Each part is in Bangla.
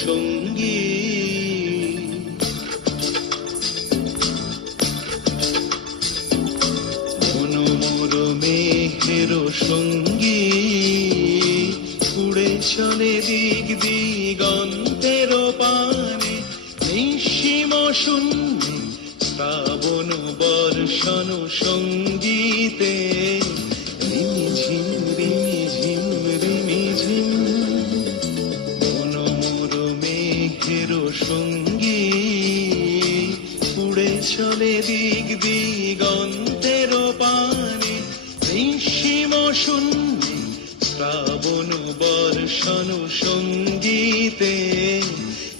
সঙ্গী মনোমর মেঘের সঙ্গী উড়ে চলে দিক দিগন্তের পানে নিঃসীম শূন্যে শ্রাবণ বর্ষণ সঙ্গীতে রিমিঝিম রিমিঝিম রিমিঝিম মনোমর মেঘের সঙ্গী উড়ে চলে দিক দিগন্তের পানে নিঃসীম শূন্যে শ্রাবণ বর্ষণ সঙ্গীতে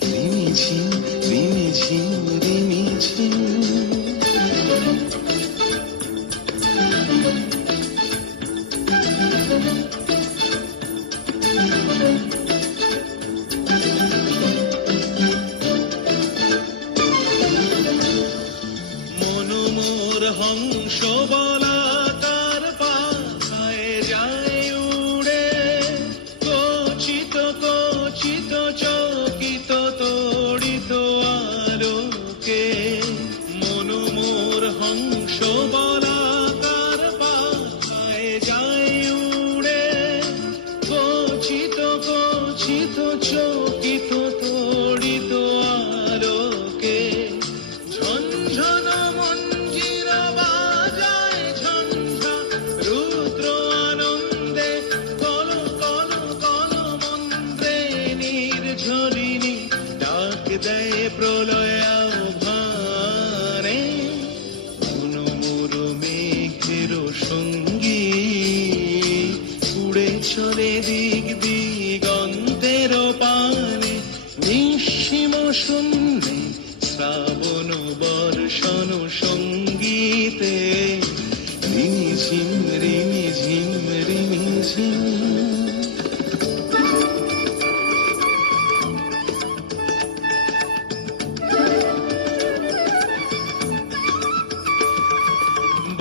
রিমিঝিম রিমিঝিম রিমিঝিম মনোমর হংস বলাকার পাখায় যায় উড়ে কচিত কচিত চকিত তড়িত আলোকে মনোমর হংস বলাকার পাখায় যায় উড়ে কচিত কচিত চকিত তড়িত আলোকে ঝনঝন মঞ্জির বাজায় ঝঞ্ঝা রুদ্র আনন্দে কল কল কল মন্ত্রে নির্ঝরিণী ডাক দেয় প্রলয় আহ্বানে মনোমর মেঘের সঙ্গী উড়ে চলে দিক দিগন্তের পানে নিঃসীম শূন্যে শ্রাবণ বর্ষণ সঙ্গীতে রিমিঝিম রিমিঝিম রিমিঝিম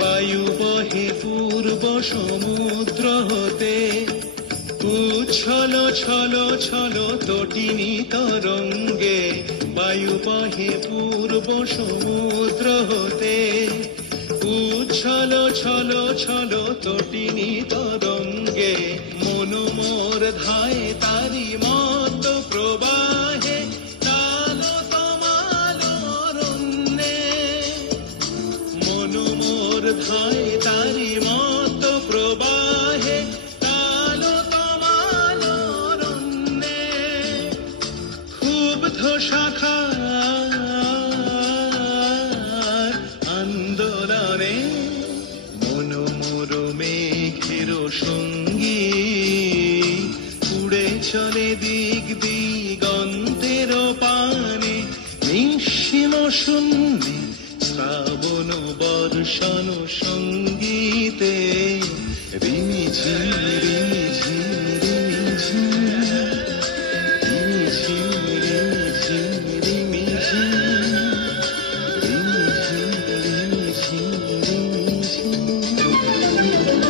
বায়ু বহে পূর্ব সমুদ্র হতে উচ্ছল ছল ছল তটিনী তরঙ্গে বায়ু বহে পূর্ব সমুদ্র হতে উচ্ছল ছল ছল তটিনী তরঙ্গে মনোমর ধায় তারি মত প্রবাহে তাল তমাল অরণ্যে মনোমর ধায় তারি মত প্রবাহে তাল তমাল অরণ্যে ক্ষুব্ধ শাখার আন্দোলনে মনোমর মেঘের সঙ্গী উড়ে চলে দিক দিগন্তের পানে নিঃসীম শূন্যে শ্রাবণ বর্ষণ সঙ্গীতে রিমিঝিম